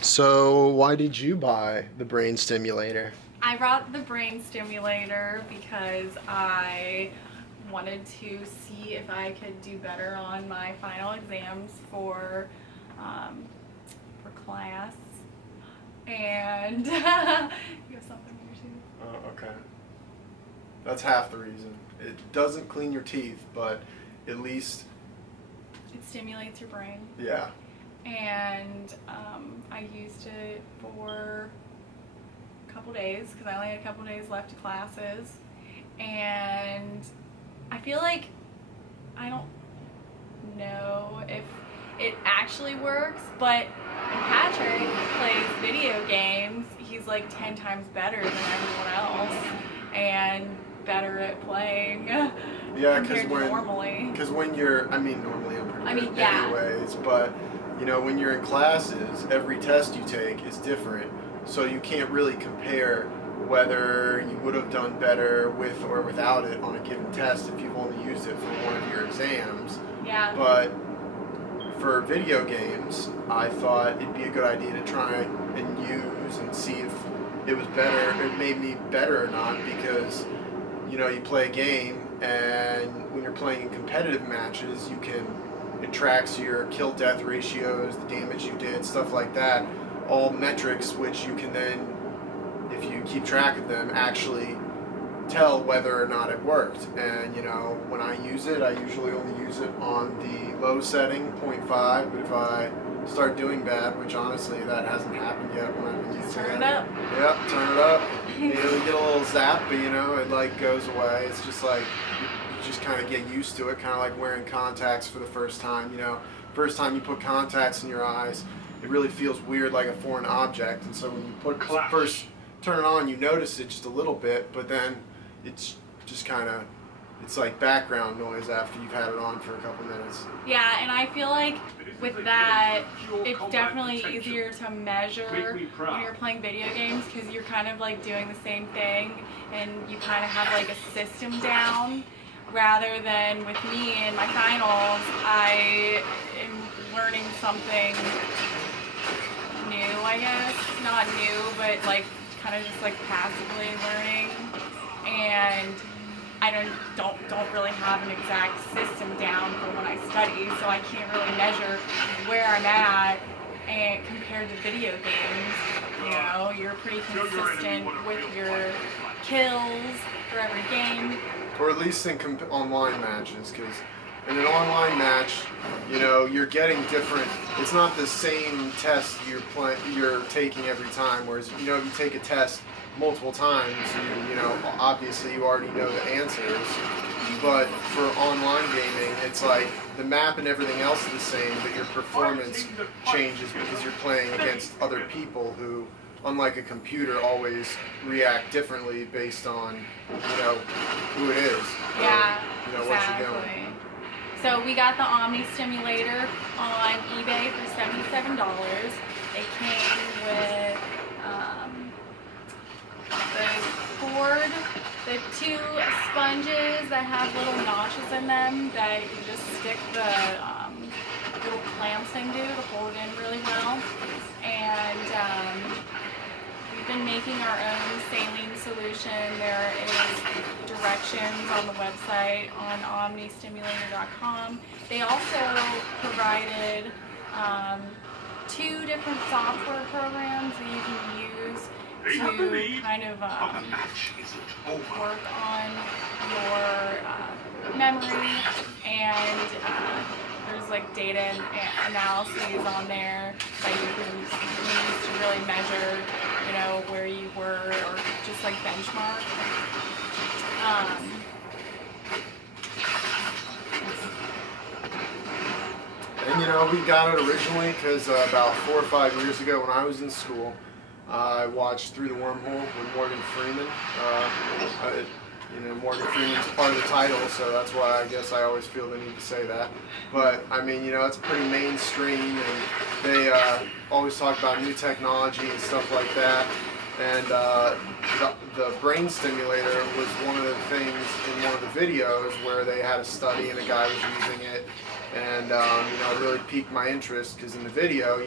So why did you buy the brain stimulator? I brought the brain stimulator because I wanted to see if I could do better on my final exams for class. And you have something here too. Oh, okay. That's half the reason. It doesn't clean your teeth, but at least It stimulates your brain. yeah. And I used it for a couple days because I only had a couple days left of classes, and I feel like I don't know if it actually works, but when Patrick plays video games, he's like 10 times better than everyone else and better at playing. Yeah, compared to normally. Because when you're, normally I'm pretty good yeah. anyways, but when you're in classes, every test you take is different, so you can't really compare whether you would have done better with or without it on a given test if you've only used it for one of your exams. Yeah. But for video games, I thought it'd be a good idea to try and use and see if it was better, it made me better or not, because you play a game, and when you're playing in competitive matches, it tracks your kill-death ratios, the damage you did, stuff like that, all metrics which you can then, if you keep track of them, actually tell whether or not it worked. And when I use it, I usually only use it on the low setting, 0.5, but if I start doing bad, which honestly that hasn't happened yet when I've been using it. Turn it up. Yep, turn it up. You get a little zap, but it like goes away. It's just like you just kind of get used to it, kind of like wearing contacts for the first time. First time you put contacts in your eyes, it really feels weird, like a foreign object. And so when you first turn it on, you notice it just a little bit, but then it's just kind of, it's like background noise after you've had it on for a couple minutes. Yeah, and I feel like with that, it's definitely easier to measure when you're playing video games because you're kind of like doing the same thing and you kind of have like a system down, rather than with me in my finals, I am learning something new, I guess. Not new, but like kind of just like passively learning. And I don't really have an exact system down for when I study, so I can't really measure where I'm at. And compared to video games, you're pretty consistent with your kills for every game. Or at least in online matches, because in an online match, you're getting different. It's not the same test you're taking every time. Whereas if you take a test multiple times, obviously you already know the answers. But for online gaming, it's like the map and everything else is the same, but your performance changes because you're playing against other people who, unlike a computer, always react differently based on who it is. Yeah, exactly. What you're doing. So we got the Omni Stimulator on eBay for $77. It came with the cord, the 2 sponges that have little notches in them that you just stick the little clamps into to hold it in really well. And we've been making our own saline solution. There is directions on the website on omnistimulator.com. They also provided 2 different software programs that you can use to kind of work on your memory, and there's like data analyses on there that you can use to really measure, where you were, or just like benchmark. And we got it originally because about 4 or 5 years ago when I was in school, I watched Through the Wormhole with Morgan Freeman. Morgan Freeman's part of the title, so that's why I guess I always feel the need to say that. But it's pretty mainstream, and they always talk about new technology and stuff like that. And the brain stimulator was one of the things in one of the videos where they had a study and a guy was using it, and it really piqued my interest because in the video,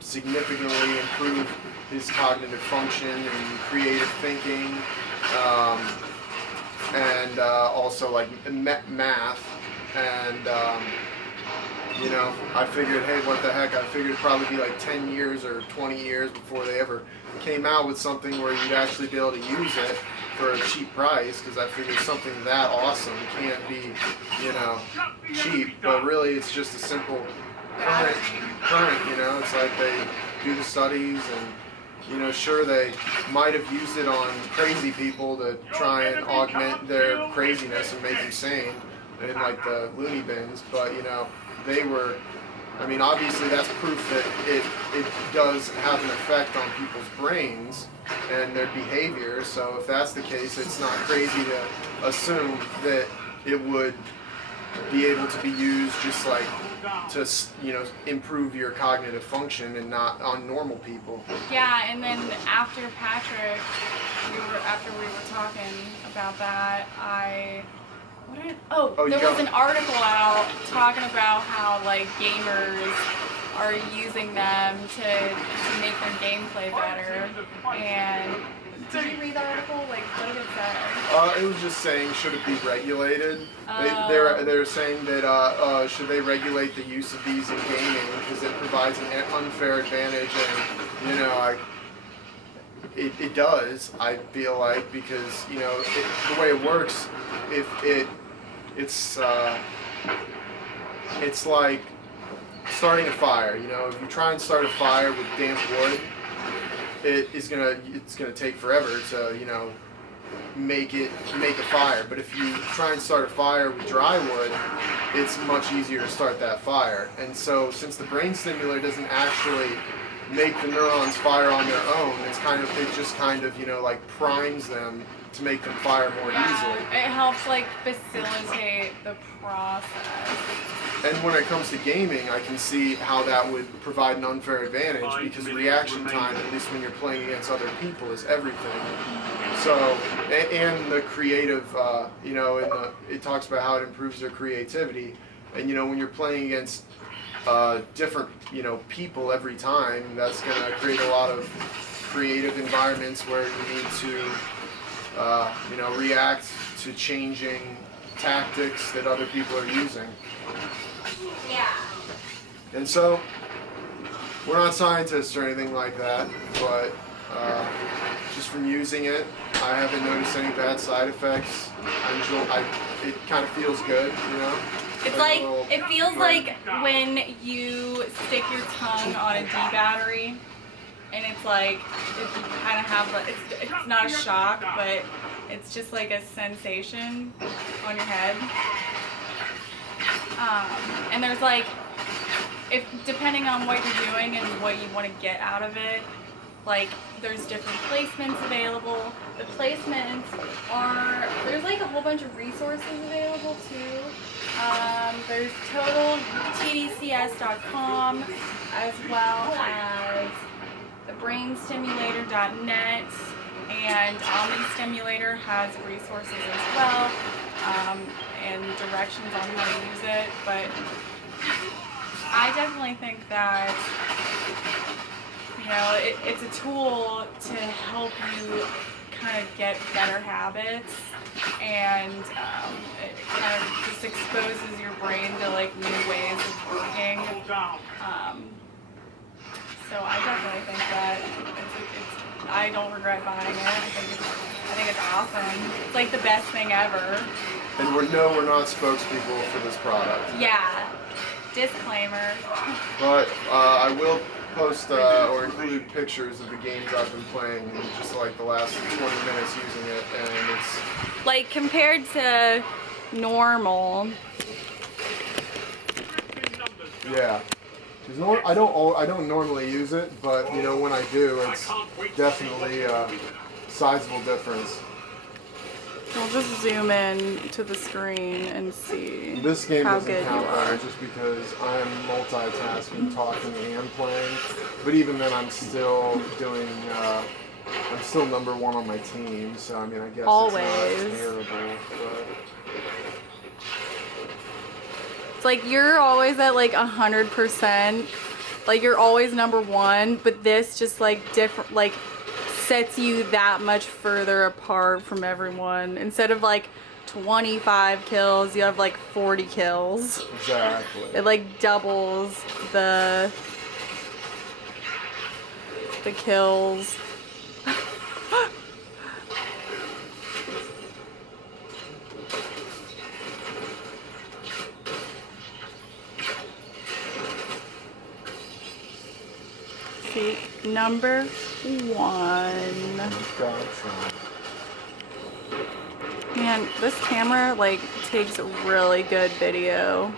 significantly improve his cognitive function and creative thinking, and also like math. And you know, I figured, hey, what the heck? I figured it'd probably be like 10 years or 20 years before they ever came out with something where you'd actually be able to use it for a cheap price, because I figured something that awesome can't be, you know, cheap. But really, it's just a simple current, you know. It's like they do the studies, and you know, sure, they might have used it on crazy people to try and augment their craziness and make them sane in like the loony bins, but you know, they were, I mean, obviously that's proof that it does have an effect on people's brains and their behavior. So if that's the case, it's not crazy to assume that it would be able to be used just like to, you know, improve your cognitive function and not on normal people. Yeah, and then after Patrick, after we were talking about that, there was an article out talking about how like gamers are using them to make their gameplay better. And did you read the article? Like, what did it say? It was just saying, should it be regulated? They're saying that should they regulate the use of these in gaming because it provides an unfair advantage, and you know, it does, I feel like, because you know the way it works, it's like starting a fire. You know, if you try and start a fire with damp wood, it's gonna take forever to, you know, make a fire. But if you try and start a fire with dry wood, it's much easier to start that fire. And so, since the brain stimulator doesn't actually make the neurons fire on their own, it just kind of, you know, like primes them to make them fire more easily. It helps like facilitate the process. And when it comes to gaming, I can see how that would provide an unfair advantage, because reaction time, at least when you're playing against other people, is everything. So, and the creative, you know, it talks about how it improves their creativity. And, you know, when you're playing against different, you know, people every time, that's going to create a lot of creative environments where you need to, you know, react to changing tactics that other people are using. Yeah. And so, we're not scientists or anything like that, but just from using it, I haven't noticed any bad side effects. It kind of feels good, you know? It's like, it feels like when you stick your tongue on a D battery, and it's like, if you kind of have, it's not a shock, but it's just like a sensation on your head. And there's like, depending on what you're doing and what you want to get out of it, like there's different placements available. The placements there's like a whole bunch of resources available too. There's total tDCS.com, as well as thebrainstimulator.net, and Omni Stimulator has resources as well, and directions on how to use it. But I definitely think that, you know, it's a tool to help you kind of get better habits, and it kind of just exposes your brain to like new ways of working. So I definitely think that I don't regret buying it. I think it's awesome. It's like the best thing ever. And we're not spokespeople for this product. Yeah. Disclaimer. But I will post or include pictures of the games I've been playing in just like the last 20 minutes using it, and it's like compared to normal. Yeah. I don't normally use it, but you know, when I do, it's definitely a sizable difference. We'll just zoom in to the screen and see this game how doesn't good count you are. there just because I'm multitasking, talking and playing. But even then, I'm still doing. I'm still #1 on my team, so I mean, I guess Always. It's not terrible. But it's like you're always at like 100%, Like you're always number one, but this just like different, like sets you that much further apart from everyone. Instead of like 25 kills, you have like 40 kills. Exactly. It like doubles the kills. See, number 1. Gotcha. Man, this camera like takes really good video.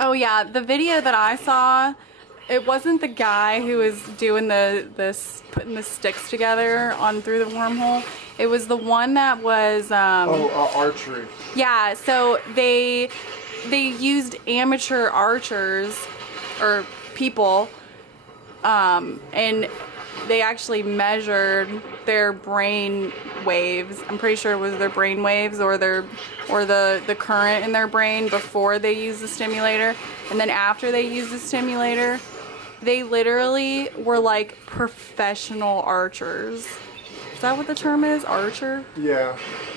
Oh yeah, the video that I saw, it wasn't the guy who was doing putting the sticks together on through the wormhole. It was the one that was archery. Yeah, so they used amateur archers or people, and they actually measured their brain waves. I'm pretty sure it was their brain waves or the current in their brain before they used the stimulator, and then after they used the stimulator, they literally were like professional archers. Is that what the term is? Archer? Yeah,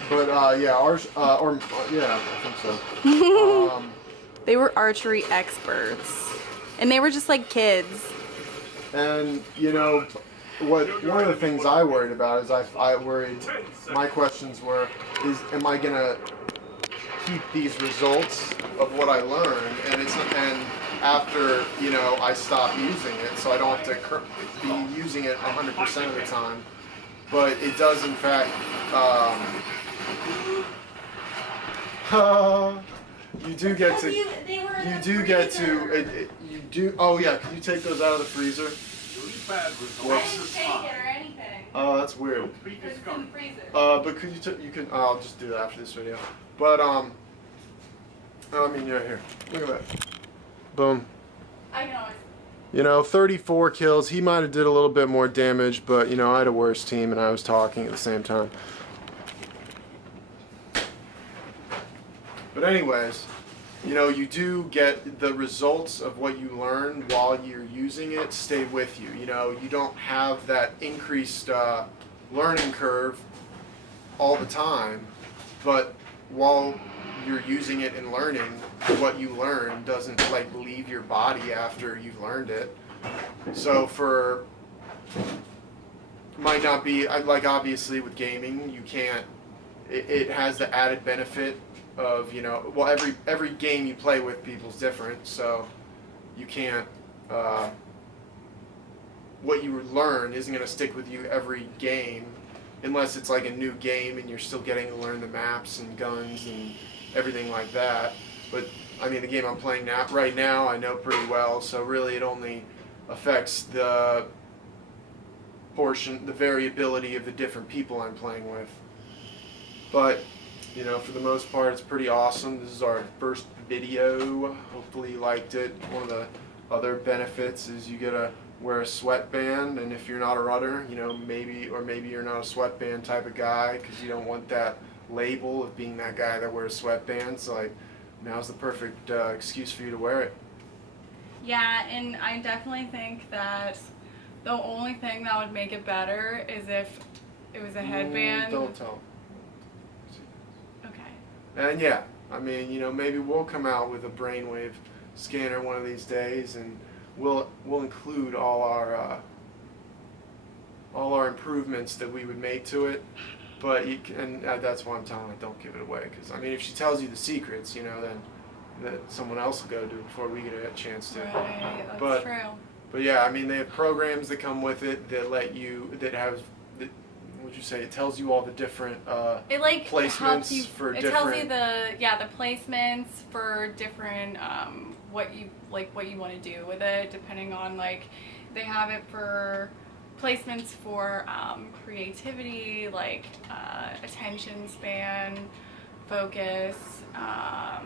but yeah, yeah, I think so. They were archery experts, and they were just like kids. And you know, one of the things I worried about is I worried. My questions were: am I gonna keep these results of what I learned, and after I stop using it, so I don't have to be using it 100% of the time. But it does, in fact. You do get to. You do get to. You do. Oh yeah, can you take those out of the freezer? I didn't take it or anything. Oh, that's weird. It's in the freezer. But could you? You can. I'll just do that after this video. But I mean, yeah, here. Look at that. Boom. I can always. 34 kills. He might have did a little bit more damage, but I had a worse team and I was talking at the same time. But anyways, you do get the results of what you learn while you're using it stay with you. You don't have that increased learning curve all the time, but while you're using it and learning, what you learn doesn't like leave your body after you've learned it. So might not be like, obviously with gaming you can't, it has the added benefit of well, every game you play with people's different, so you can't what you learn isn't going to stick with you every game unless it's like a new game and you're still getting to learn the maps and guns and everything like that. But I mean, the game I'm playing right now I know pretty well, so really it only affects the variability of the different people I'm playing with. But for the most part, it's pretty awesome. This is our first video. Hopefully you liked it. One of the other benefits is you get to wear a sweatband, and if you're not a runner, maybe you're not a sweatband type of guy because you don't want that label of being that guy that wears sweatbands. Like, now's the perfect excuse for you to wear it. Yeah, and I definitely think that the only thing that would make it better is if it was a headband. Don't tell. Okay. And yeah, I mean, maybe we'll come out with a brainwave scanner one of these days, and we'll include all our improvements that we would make to it. But that's why I'm telling her, don't give it away, because I mean, if she tells you the secrets, then that someone else will go do it before we get a chance to. Right, that's true. But yeah, I mean, they have programs that come with it that would you say, it tells you all the different it like placements helps you, for it different. tells you the placements for different what you want to do with it, depending on like they have it for placements for creativity, like attention span, focus, what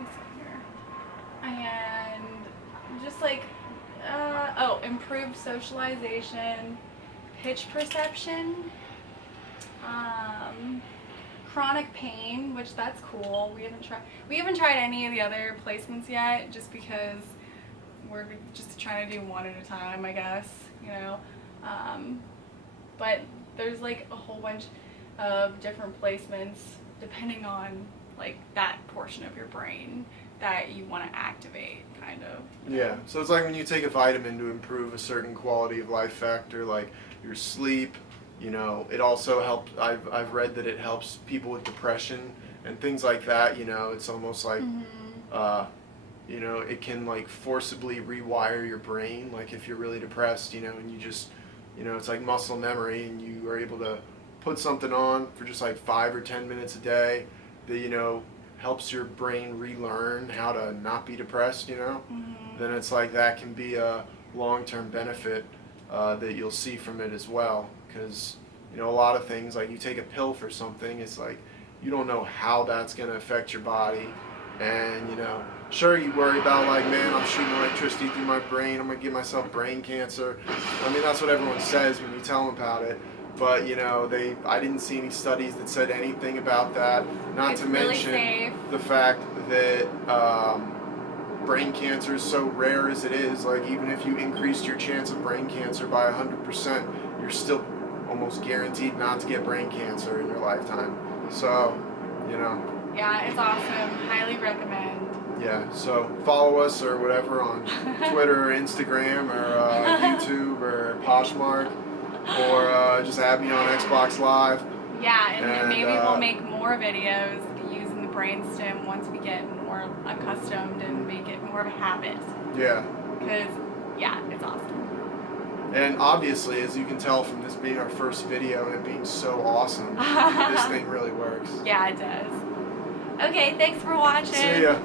is it here? And just like improved socialization, pitch perception, chronic pain, which that's cool. We haven't tried any of the other placements yet, just because we're just trying to do one at a time, I guess, you know. But there's like a whole bunch of different placements depending on like that portion of your brain that you want to activate, kind of. Yeah, so it's like when you take a vitamin to improve a certain quality of life factor, like your sleep, you know, it also helps. I've read that it helps people with depression and things like that, you know. It's almost like, you know, it can like forcibly rewire your brain, like if you're really depressed, you know, and you just, you know, it's like muscle memory, and you are able to put something on for just like 5 or 10 minutes a day that, you know, helps your brain relearn how to not be depressed, you know. Then it's like that can be a long-term benefit that you'll see from it as well, because, you know, a lot of things, like you take a pill for something, it's like you don't know how that's going to affect your body. And, you know, sure, you worry about like, man, I'm shooting electricity through my brain, I'm going to give myself brain cancer. I mean, that's what everyone says when you tell them about it. But, you know, I didn't see any studies that said anything about that. Not It's to really mention safe. the fact that brain cancer is so rare as it is. Like, even if you increased your chance of brain cancer by 100%, you're still almost guaranteed not to get brain cancer in your lifetime. So, you know. Yeah, it's awesome. Highly recommend. Yeah, so follow us or whatever on Twitter or Instagram or YouTube or Poshmark, or just add me on Xbox Live. Yeah, and maybe we'll make more videos using the brainstem once we get more accustomed and make it more of a habit. Yeah. Because, yeah, it's awesome. And obviously, as you can tell from this being our first video and it being so awesome, this thing really works. Yeah, it does. Okay, thanks for watching. See ya.